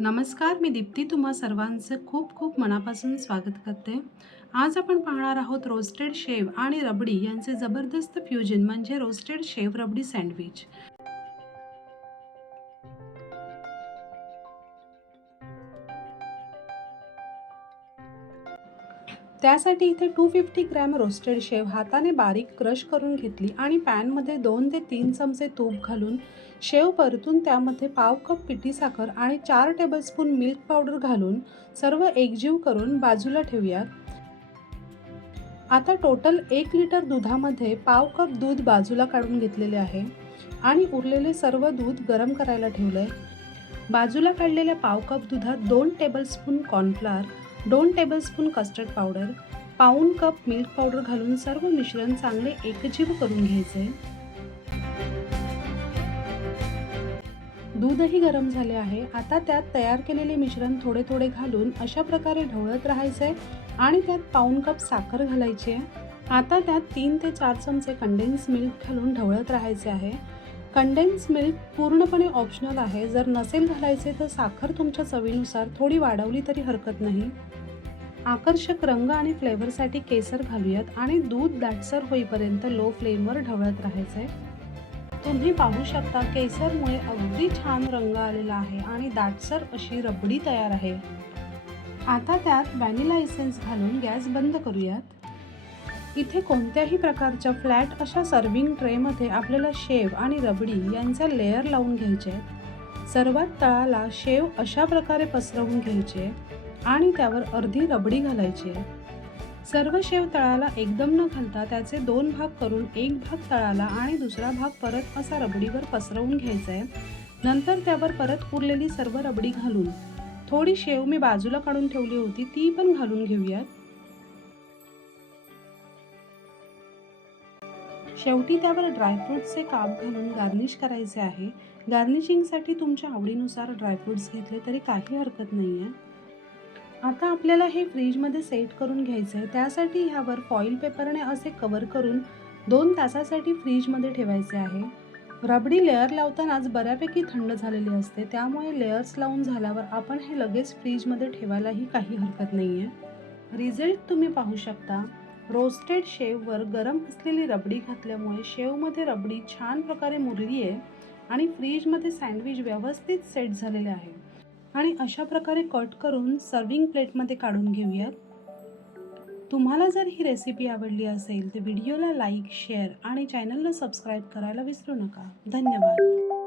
नमस्कार, मी दीप्ती तुम्हा सर्वांचं खूप खूप मनापासून स्वागत करते. आज आपण पाहणार आहोत रोस्टेड शेव आणि रबडी यांचे जबरदस्त फ्युजन म्हणजे रोस्टेड शेव रबडी सँडविच. त्यासाठी इथे 250 ग्रॅम रोस्टेड शेव हाताने बारीक क्रश करून घेतली आणि पॅनमध्ये 2 ते 3 चमचे तूप घालून शेव परतून त्यामध्ये पाव कप पिठी साखर आणि 4 टेबलस्पून मिल्क पावडर घालून सर्व एकजीव करून बाजूला ठेवूयात. आता टोटल 1 लिटर दुधामध्ये पाव कप दूध बाजूला काढून घेतलेले आहे आणि उरलेले सर्व दूध गरम करायला ठेवले. बाजूला काढलेल्या पाव कप दुधात 2 tablespoon cornflour, 2 tablespoon custard powder, पाऊण कप मिल्क पावडर घालून सर्व मिश्रण चांगले एकजीव करून घ्यायचे. दूधही गरम झाले आहे. आता त्यात तयार केलेले मिश्रण थोडे थोडे घालून अशा प्रकारे ढवळत राहायचे आणि त्यात पाऊण कप साखर घालायची आहे. आता त्यात 3 ते 4 चमचे कंडेन्स मिल्क घालून ढवळत राहायचे आहे. कंडेन्स मिल्क पूर्णपणे ऑप्शनल आहे. जर नसेल घालायचे तर साखर तुमच्या चवीनुसार थोडी वाढवली तरी हरकत नाही. आकर्षक रंग आणि फ्लेवरसाठी केसर घालूयात आणि दूध दाटसर होईपर्यंत लो फ्लेमवर ढवळत राहायचे. तुम्ही पाहू शकता केसरमुळे अगदी छान रंग आलेला आहे आणि दाटसर अशी रबडी तयार आहे. आता त्यात व्हॅनिला इसेन्स घालून गॅस बंद करूयात. इथे कोणत्याही प्रकारच्या फ्लॅट अशा सर्विंग ट्रेमध्ये आपल्याला शेव आणि रबडी यांचा लेयर लावून घ्यायचे आहेत. सर्वात तळाला शेव अशा प्रकारे पसरवून घ्यायचे आणि त्यावर अर्धी रबडी घालायची. सर्व शेव तळाला एकदम न घालता त्याचे 2 भाग करून एक भाग तळाला आणि दुसरा भाग परत असा रबडीवर पसरवून घ्यायचा आहे. नंतर त्यावर परत उरलेली सर्व रबडी घालून थोडी शेव मी बाजूला काढून ठेवली होती ती पण घालून घेऊयात. शेवटी त्यावर ड्रायफ्रूट्सचे काप घालून गार्निश करायचे आहे. गार्निशिंगसाठी तुमच्या आवडीनुसार ड्रायफ्रूट्स घेतले तरी काही हरकत नाही आहे. आता आपल्याला हे फ्रीजमध्ये सेट करून घ्यायचं आहे. त्यासाठी ह्यावर फॉईल पेपरने असे कवर करून 2 तासासाठी फ्रीजमध्ये ठेवायचे आहे. रबडी लेअर लावतानाच बऱ्यापैकी थंड झालेली असते, त्यामुळे लेयर्स लावून झाल्यावर आपण हे लगेच फ्रीजमध्ये ठेवायलाही काही हरकत नाही आहे. रिझल्ट तुम्ही पाहू शकता. रोस्टेड शेववर गरम असलेली रबडी घातल्यामुळे शेवमध्ये रबडी छान प्रकारे मुरली आहे आणि फ्रीजमध्ये सँडविच व्यवस्थित सेट झालेले आहे. आणि अशा प्रकारे कट करून सर्विंग प्लेटमध्ये काढून घेऊयात. तुम्हाला जर ही रेसिपी आवडली असेल तर व्हिडिओला लाईक, शेअर आणि चॅनलला सबस्क्राईब करायला विसरू नका. धन्यवाद.